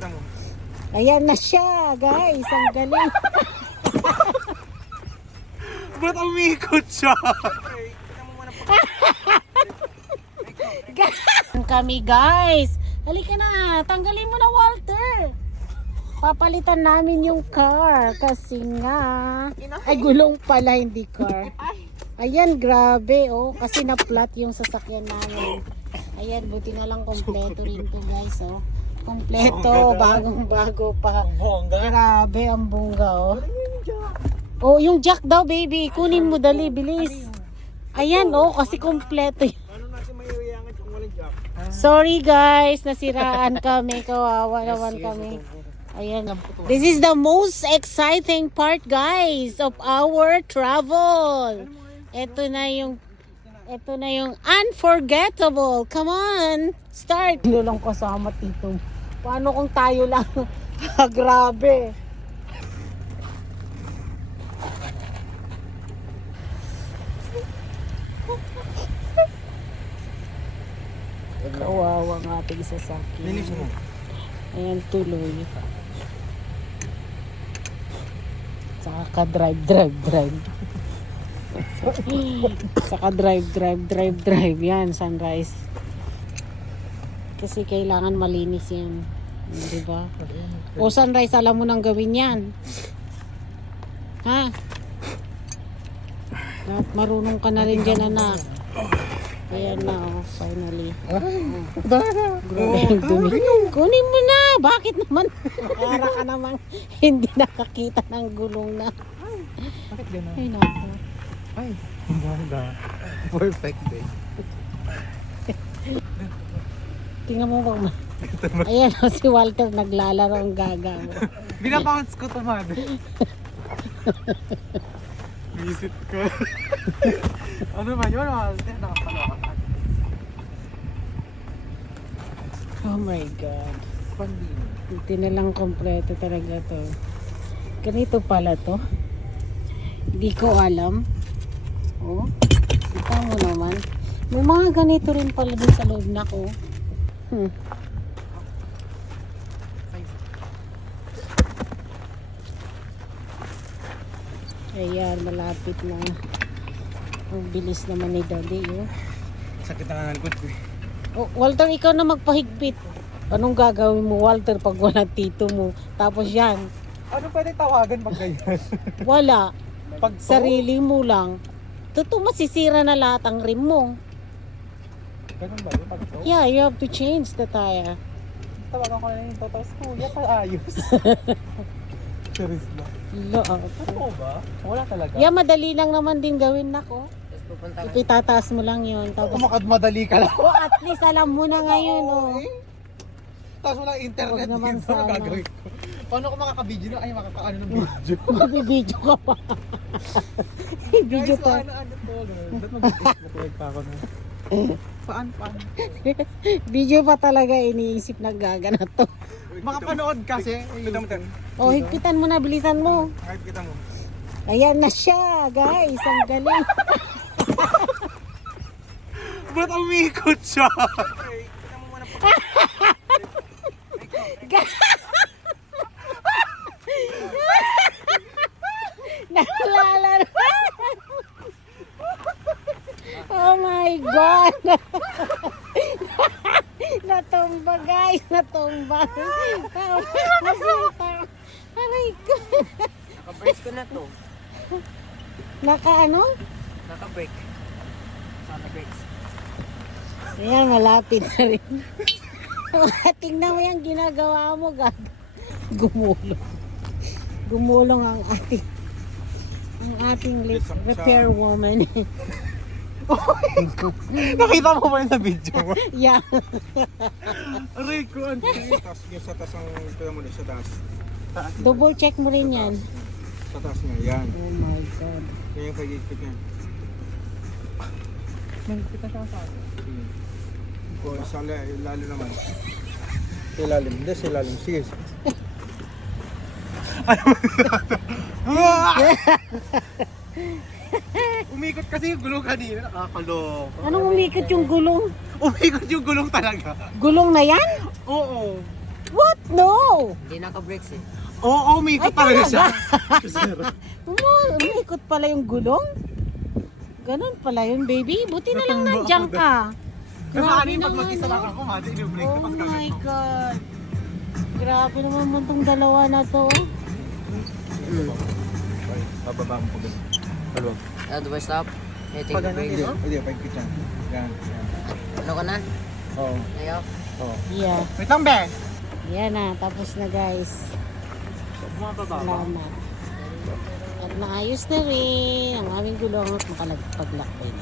kita mo. Ayan na siya, guys. Ang galing. Ba't umikot siya? Kami, guys. Halika na. Tanggalin mo na, Walter. Papalitan namin yung car. Kasi nga. Ay, gulong pala, hindi car. Ayan, grabe. Oh, kasi na-flat yung sasakyan namin. Ayan, buti na lang kompleto rin to, guys. Oh. Kompleto, bagong-bago pa. Grabe ang bongga, oh. Oh, yung jack daw, baby. Kunin mo, dali, bilis. Ayan, oh, kasi kompleto. Paano natin maiuyangan kung walang jack? Sorry, guys. Nasiraan kami. Kawawa naman kami. Ayan. This is the most exciting part, guys, of our travel. Ito na yung unforgettable. Come on, start. Hindi lang kasama dito. Paano kung tayo lang? Grabe. Kawawa ng ating sasakyan. Linis mo. Ayan, tuloy. Saka ka-drive. Saka drive. Yan, sunrise. Kasi kailangan malinis yan. Di ba? O sunrise, alam mo nang gawin yan. Ha? At marunong ka na rin dyan, anak. Ayan na, oh, finally. Grabe yung dumi. Kunin mo na! Bakit naman? Para ka naman hindi nakakita ng gulong na. Bakit gano'n? Ay, naku. Ay, ang ganda. Perfect day. Tingnan mo ba? Ayan, oh, si Walter naglalaro ang gaga mo. Binabounce ko to, man. Visit ko. Ano ba yun? Nakapalakan. Oh my God. Pandino. Hindi na lang kompleto talaga to. Ganito pala to. Hindi ko alam. Oh, kita mo naman. May mga ganito rin pala din sa loob na ko. Ayan, malapit na. Ang bilis naman ni Daddy, oh. Sakit na nga ko eh. Oh, Walter, ikaw na magpahigpit. Anong gagawin mo, Walter, pag wala tito mo? Tapos yan, Ano pwede tawagan pag ganyan? wala. Pag Sarili mo lang. Totoo, masisira na lahat ang rim mo. Ganun ba yun? Pag to? Yeah, you have to change the tire. Tawagan ko na yung total school. Yan pa ayos. Serious ba? Totoo ba? Wala talaga. Yeah, madali lang naman din gawin na ko. Ipitataas mo lang yun. Tapos, Madali ka lang. oh, at least alam mo na ngayon, oh. Tapos wala internet Huwag naman dito. sana. Gagawin ko. Paano ko makaka-video na? Ay, makakaano ng video. Magbibideo ka pa. Video Guys, pa. ano to? Ba't mag-Facebook pa ako na? Paan? Video pa talaga iniisip na gaga na to. Makapanood kasi. Oh, higpitan mo na, bilisan mo. Kahit kita mo. Ayan na siya, guys. Ang galing. Ba't umikot siya? Naglalaro. Oh my God. Natumba, guys. Natumba. Aray ko. Naka-brace ko na to. Naka ano? Naka-brake. Sana brakes. Ayan, malapit na rin. Tingnan mo yung ginagawa mo, gag. Gumulong. Gumulong ang ating repair woman. Nakita mo ba yun sa video mo? Yeah. Aray ko, ano? Sa taas ang ito mo sa taas. Double check mo rin yan. Sa taas nga, yan. Oh my God. Kaya yung kagigpit yan. Nagpita siya sa akin. O, sa lalo naman. Sa ilalim. Hindi, sa ilalim. Sige. Umikot kasi yung gulong kanina. Nakakaloko. Anong umikot yung gulong? Umikot yung gulong talaga. Gulong na yan? Oo. What? No! Hindi naka-brakes eh. Oo, may ikot talaga siya. Umiikot pala yung gulong? Ganun pala yun, baby. Buti na lang nandiyan ka. Kasi Grabe kanina pag naman, mag-isa lang no? ako, mati yung break Oh na pag my God. Grabe naman mo itong dalawa na to. Bababa mo pag gano'n. At the stop. Hitting Pag the ano brakes. dito? Hindi, pag kita. Yan. Ano ka na? Oo. Ayaw. Oo. Yeah. Wait lang, be! Yan na. Tapos na, guys. Mga bababa. Salamat. At naayos na rin ang aming gulong at makalagpaglak din.